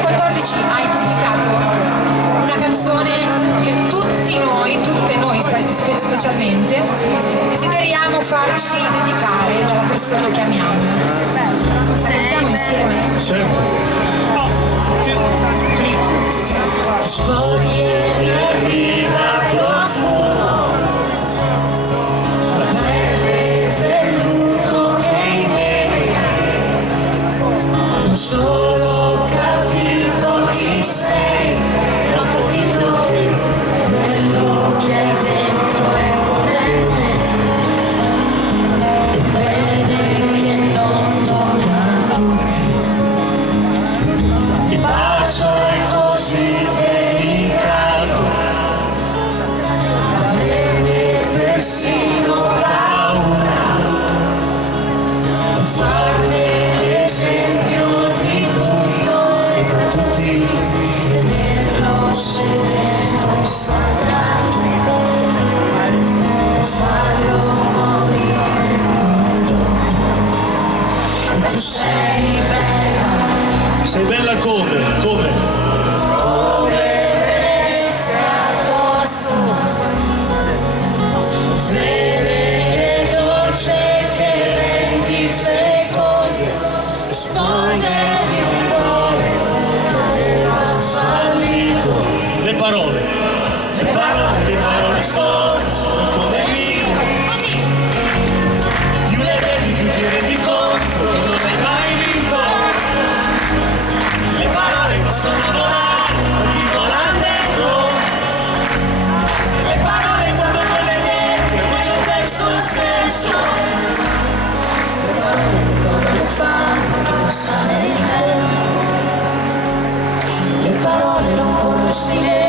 2014 hai pubblicato una canzone che tutti noi, tutte noi specialmente, desideriamo farci dedicare dalla persona che amiamo. La cantiamo insieme? Certo. Spogli e mi arriva profumo, la pelle e velluto che inebria. Non solo ho capito chi sei, ho capito che quello che hai dentro è potente. È bene che non tocca a tutti. Il bacio è così delicato, averne persino paura, farne l'esempio di tutto e per tutti, tenerlo segreto e staccato, e farlo morire poi dopo. E tu sei bella. Sei bella come? Come Venezia addosso, venere dolce che rendi fecondo, sponde di un cuore che aveva fallito. Le parole sono come vino. Così! Più le vedi più ti rendi conto che non hai mai vinto. Le parole possono volare, ma ti volano dentro. Le parole quando non le detti, poi ci ho perso il senso. Le parole fanno passare il tempo. Le parole rompono il silenzio.